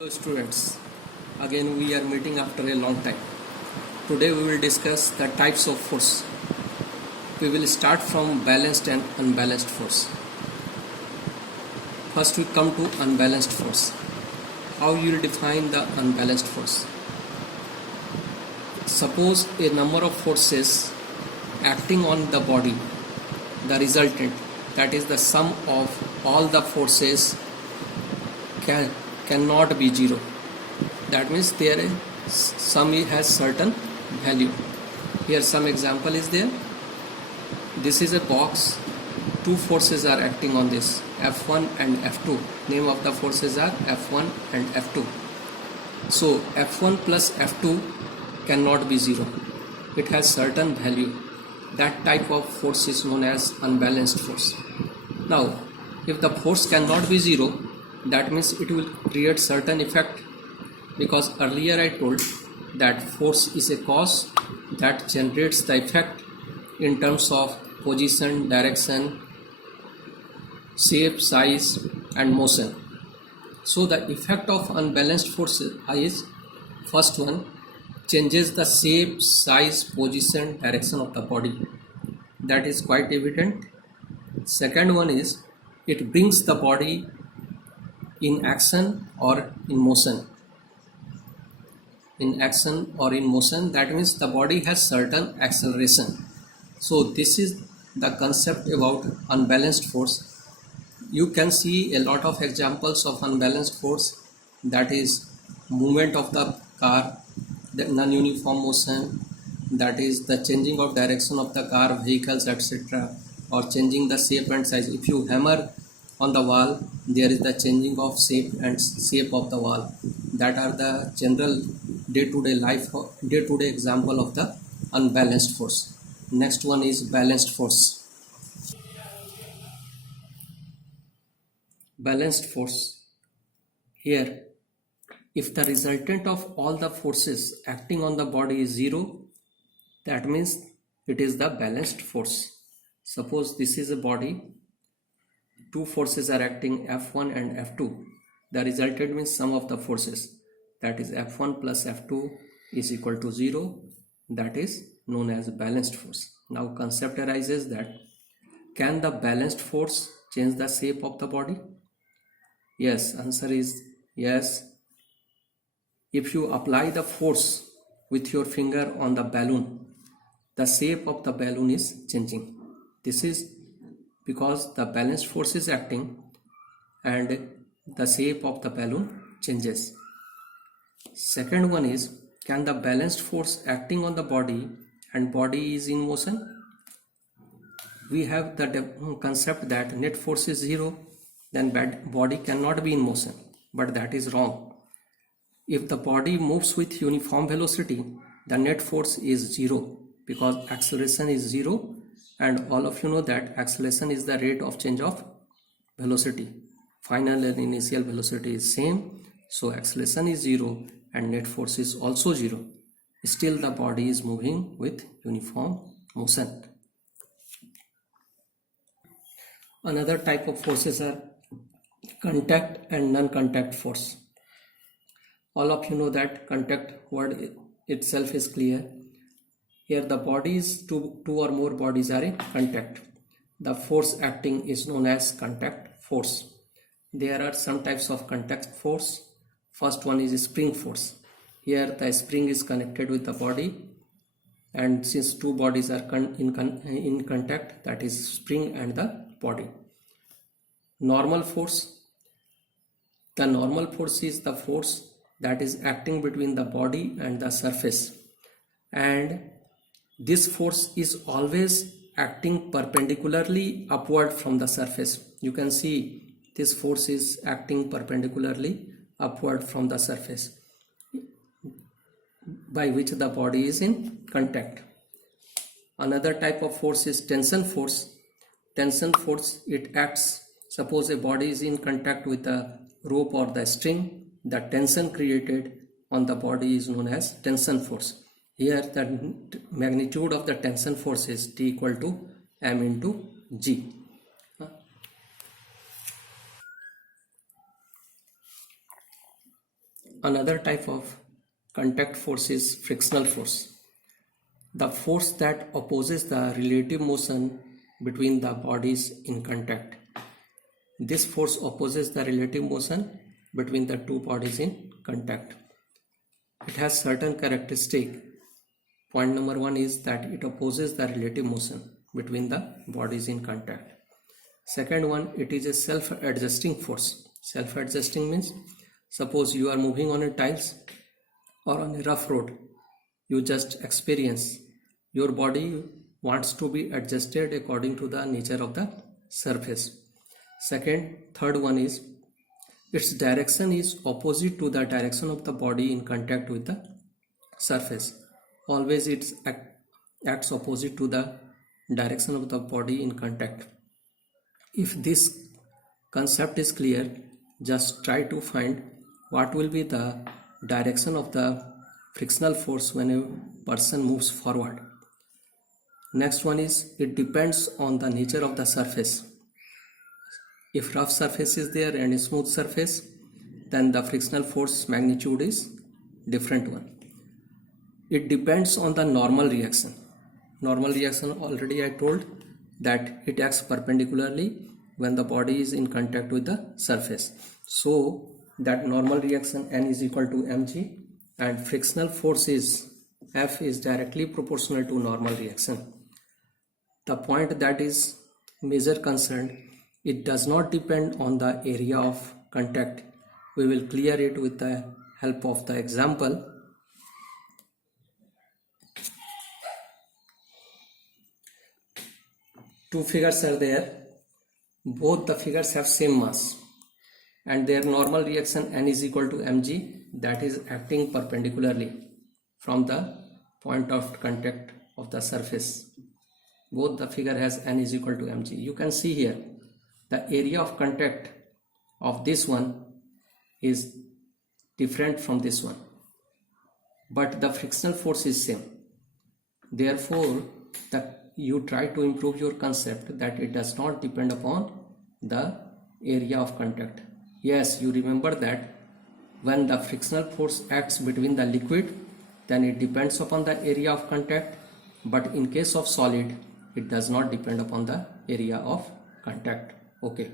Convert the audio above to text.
Hello students, again we are meeting after a long time. Today we will discuss the types of force. We will start from balanced and unbalanced force. First we come to unbalanced force. How you will define the unbalanced force? Suppose a number of forces acting on the body, the resultant, that is the sum of all the forces cannot be zero. That means there sum has certain value. Here some example is there. This is a box. Two forces are acting on this, F1 and F2. Name of the forces are F1 and F2. So F1 plus F2 cannot be zero. It has certain value. That type of force is known as unbalanced force. Now, if the force cannot be zero, that means it will create certain effect, because earlier I told that force is a cause that generates the effect in terms of position, direction, shape, size and motion. So the effect of unbalanced force is, first one, changes the shape, size, position, direction of the body. That is quite evident. Second one is, it brings the body in action or in motion. In action or in motion, that means the body has certain acceleration. So this is the concept about unbalanced force. You can see a lot of examples of unbalanced force, that is movement of the car, the non-uniform motion, that is the changing of direction of the car, vehicles, etc., or changing the shape and size. If you hammer on the wall, there is the changing of shape of the wall. That are the general day-to-day example of the unbalanced force. Next one is balanced force. Balanced force. Here, if the resultant of all the forces acting on the body is zero, that means it is the balanced force. Suppose this is a body, two forces are acting, F1 and F2. The resultant means sum of the forces, that is F1 plus F2 is equal to 0. That is known as balanced force. Now concept arises that, can the balanced force change the shape of the body? Yes, answer is yes. If you apply the force with your finger on the balloon, the shape of the balloon is changing. This is because the balanced force is acting and the shape of the balloon changes. Second one is, can the balanced force acting on the body and body is in motion? We have the concept that net force is zero, then body cannot be in motion, but that is wrong. If the body moves with uniform velocity, the net force is zero, because acceleration is zero, and all of you know that acceleration is the rate of change of velocity. Final and initial velocity is same, so acceleration is zero and net force is also zero. Still the body is moving with uniform motion. Another type of forces are contact and non-contact force. All of you know that contact word itself is clear. Here the bodies, two or more bodies are in contact. The force acting is known as contact force. There are some types of contact force. First one is spring force. Here the spring is connected with the body, and since two bodies are in contact, that is spring and the body. Normal force. The normal force is the force that is acting between the body and the surface, and this force is always acting perpendicularly upward from the surface. You can see this force is acting perpendicularly upward from the surface by which the body is in contact. Another type of force is tension force. Tension force, it acts, suppose a body is in contact with a rope or the string, the tension created on the body is known as tension force. Here the magnitude of the tension force is T equal to M into G. another type of contact force is frictional force. The force that opposes the relative motion between the bodies in contact. This force opposes the relative motion between the two bodies in contact. It has certain characteristic. Point number 1 is that it opposes the relative motion between the bodies in contact. Second one, it is a self-adjusting force. Self-adjusting means, suppose you are moving on a tiles or on a rough road. You just experience your body wants to be adjusted according to the nature of the surface. Third one is its direction is opposite to the direction of the body in contact with the surface. Always it acts opposite to the direction of the body in contact. If this concept is clear, just try to find what will be the direction of the frictional force when a person moves forward. Next one is it depends on the nature of the surface. If rough surface is there and a smooth surface, then the frictional force magnitude is different one. It depends on the normal reaction. Normal reaction, already I told that it acts perpendicularly when the body is in contact with the surface. So that normal reaction N is equal to mg, and frictional force is F is directly proportional to normal reaction. The point that is major concerned, it does not depend on the area of contact. We will clear it with the help of the example. Two figures are there. Both the figures have same mass and their normal reaction N is equal to mg, that is acting perpendicularly from the point of contact of the surface. Both the figure has N is equal to mg. You can see here the area of contact of this one is different from this one, but the frictional force is same. Therefore, you try to improve your concept that it does not depend upon the area of contact. Yes, you remember that when the frictional force acts between the liquid, then it depends upon the area of contact, but in case of solid, it does not depend upon the area of contact. Okay.